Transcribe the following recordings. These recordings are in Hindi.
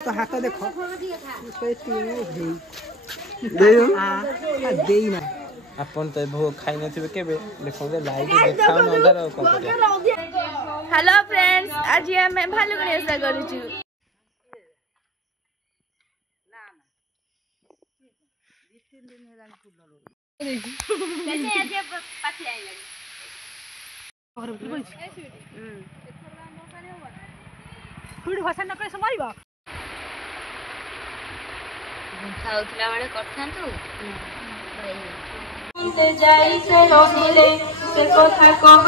तो हाथ देखो अपन तो भोग खाई नथिबे केबे देखो दे लाइट देखाउ न अंधार को हेलो फ्रेंड्स आज हम भालुकणी ओषा करू छु फुडी भाषा न करे समाइबा खाउतला बडे करथांतु जाई से रहिले से कथा कह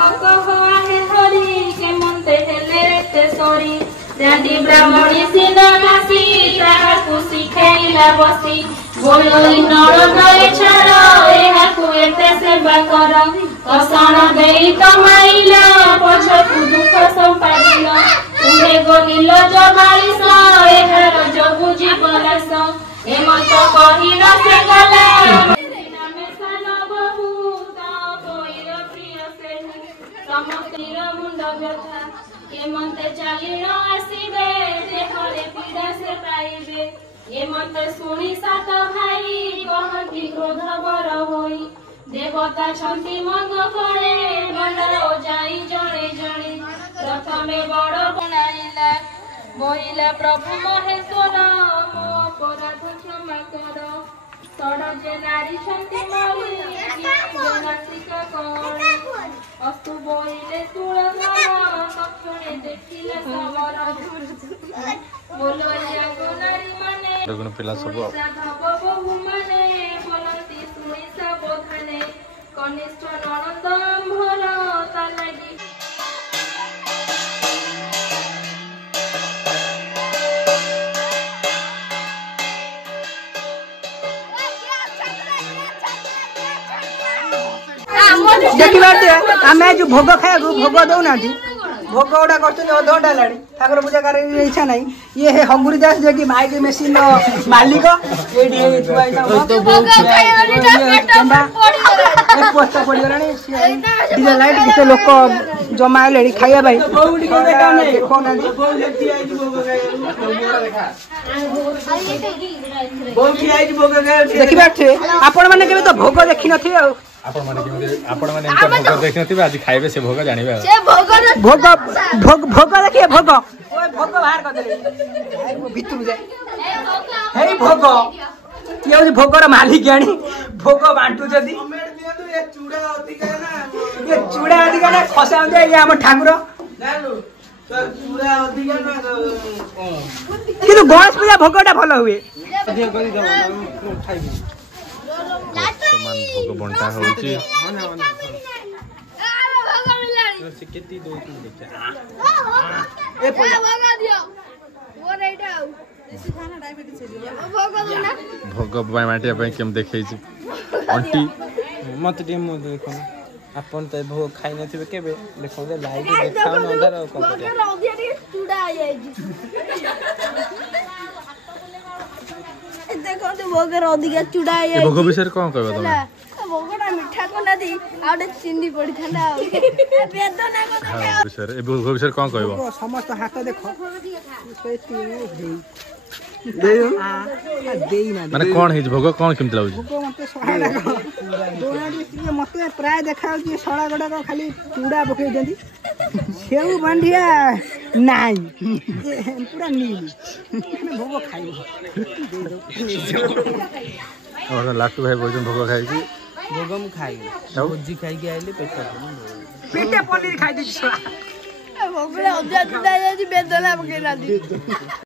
आहे हरि के मनते हेले ते सरी रानी ब्राह्मणी सिना नासी ताहा को सिखेला बसी बोलोई नरदय छाड़ एहा को एते सेवा कर कसण देई कमाइला पछकु दुख संपादिला तुमे गलिल जमालिस एहार जगु जीवनस एमत कहिल से गला मुंड व्यथा एमते चालीण आसीबे देहरे पीड़ा से पाइबे एमते सुनी सात भाई कहती क्रोध बर होई देवता छंती मंग करे बंडा जाई जणे जणे प्रथमे बड़ बनाइला बोइला प्रभु महेश्वर मो अपराध क्षमा कर सड़जे नारी छंती मरी नासिका कर अस्तु बोइले तुलधर कक्षणे देखिले समर बोलया नारी माने लगन पिला सब साधव बहु माने बोलती सुनी सावधाने कनिष्ठ ननद अम्भर ता लागि देखिए आम जो भोग खाया भोग दौना भोग गुड़ा कर अधघंटा लाड़ी ठाकुर पूजा कर इच्छा ना ये है हंगुरी दास जे कि माइक मेसीन मालिक पोस्टर पड़गला डीजे लाइट किसी लोक जमा है खाया भाई देखिए आपण मैंने तो भोग देखी नी आपण माने भोग देख नथिबे आज खाइबे से भोग जानिबे से भोग भोग देखिए भोग ओए भोग बाहर कर देले वो भीतर जाए हे भोग ये हो भोगर मालिक आनी भोग बांटू जदी ये चूड़ा अधिका ना खसा दे ये हम ठाकुर जानु तो चूड़ा अधिका ना किंतु गणेश पूजा भोगटा भलो हुए समान भोग बंटा होउची से केती दो तू देखा ए भोग दियो वो रेटा देसी खाना डायबिटीज है भोग दोना भोग माटिया पे केम देखै छी आंटी मत टीम मो देखो अपन तो भोग खाई नथिबे केबे देखो दे लाइट देखाउ न अंधार को चूड़ा आ जाई देखो तो भोगर अधिका चूड़ा आ जाई भोग विषय कोन कहबा तमे भोगटा मिठा को नदी आउटे चिन्नी पड़ी थाना वेदना को हां विषय ए भोग विषय कोन कहबो समस्त हाथ देखो माने कोन हे भोग कोन किमत लाउछ मते सहारा दोना मते प्राय देखा कि सड़ा गडा को खाली चूड़ा पकई देंदी सेउ बांधिया नाई पूरा नील भोग खाई और लाटू भाई भोजन भोग खाई की भोगम खाई भोजी खाई के आइले पेटे पनीर खाई दी छोड़ा भोगड़ा अजा चूड़ा आ जाई बेदना पकई ना दी